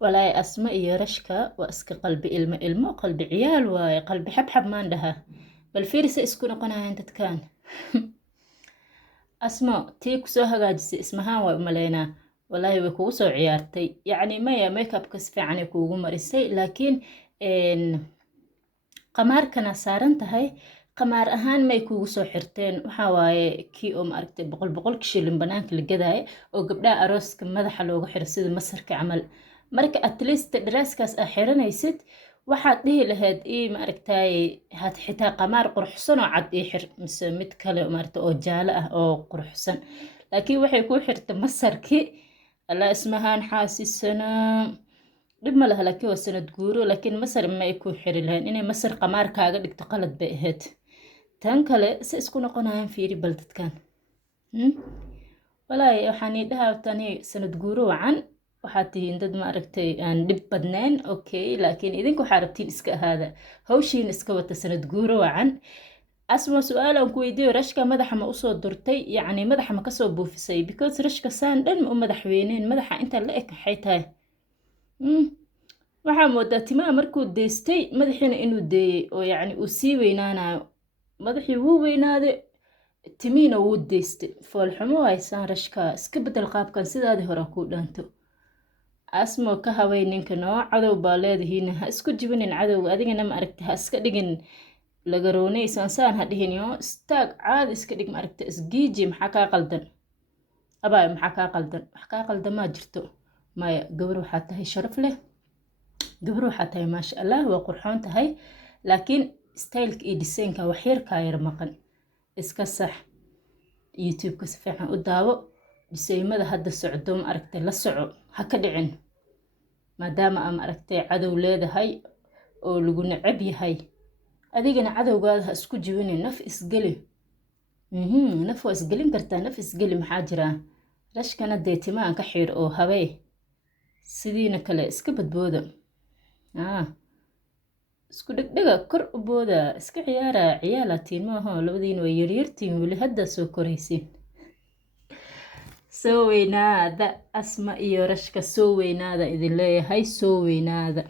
ولا أسماء يرشكا وأسك قلبي إلما قلبي عيال وقلبي حب ما عندها بل فيرس إسكون قناة أنت كان أسماء تيك سو هجاجس اسمها وملينا والله ويكو سو عيارتي يعني ما ميك اب كسفي عن يكو مرسي لكن إن قمار كان سارن تهي قمار أهان ما يكو سو حرتين وحاواي كي أركتي بقول كشيلن بنانك لجداي وقبل أروس كمدح لوجو حرسيد مصر كعمل marka at least daraaskaas aa xiranaysid waxaad dhihi lahayd ma aragtay had xitaa qamaar quruxsan oo cad ii xir mise mid kale maaragta oo jaalo ah oo quruxsan laakiin waxay ku xirtay masarki alla ismahaan xaasisana dhib ma laha laakiin waa sanad guuro laakiin masar ma ay ku xiri lahayn inay masar qamaar kaaga dhigto qalad bay ahayd tan kale se isku noqonayaan fiiri bal dadkan walaahi waxaan ii dhahaa tani sanad guuro wacan waxaad tihiin dad ma aragtay aan dhib badnayn okay laakiin idinku waxaa rabtiin iska ahaada hawshiin iska wata sanad guuro wacan asma su-aal aan ku weydiiyo rashka madaxa ma usoo durtay yacni madaxa ma kasoo buufisay because rashka saan dhan ma u madaxweyneen madaxa inta la eg maxay tahay waxaa moodaa timaha markuu deystay madaxiina inuu deeyey oo yacni uu sii weynaanayo madaxii wuu weynaaday timiina wuu deystay foolxumo haysaan rashka iska bedel qaabkan sidaadii hore kuu dhaanto asmo ka haway ninka noo cadow baa leedihiin ha isku jibinin cadowga adigana ma aragta ha iska dhigin lagaroonaysan saan ha dhihin yo istaag caadi iska dhig ma aragta isgiiji maxaa kaa qaldan abaay maxaa kaa qaldan wax kaa qaldamaa jirto maya gabar waxaa tahay sharaf leh gabar waxaa tahay maasha allah waa qurxoon tahay laakiin styleka iyo designka wax yar kaa yar maqan iska sax youtube-ka si fiican u daawo dhisaymada hadda socdo ma aragtay la soco ha ka dhicin maadaama aa ma aragtay cadow leedahay oo lagu necab yahay adigana cadowgaada ha isku jibinin naf isgeli naf waa isgelin kartaa naf isgeli maxaa jiraa rashkana dee timaan ka xiir oo habee sidiina kale iska badbooda isku dhegdhega kor u booda iska ciyaara ciyaalaatiin maaho labadiina waa yaryartiin weli hadda soo koraysiin soo weynaada asma iyo rashka soo weynaada idin leeyahay soo weynaada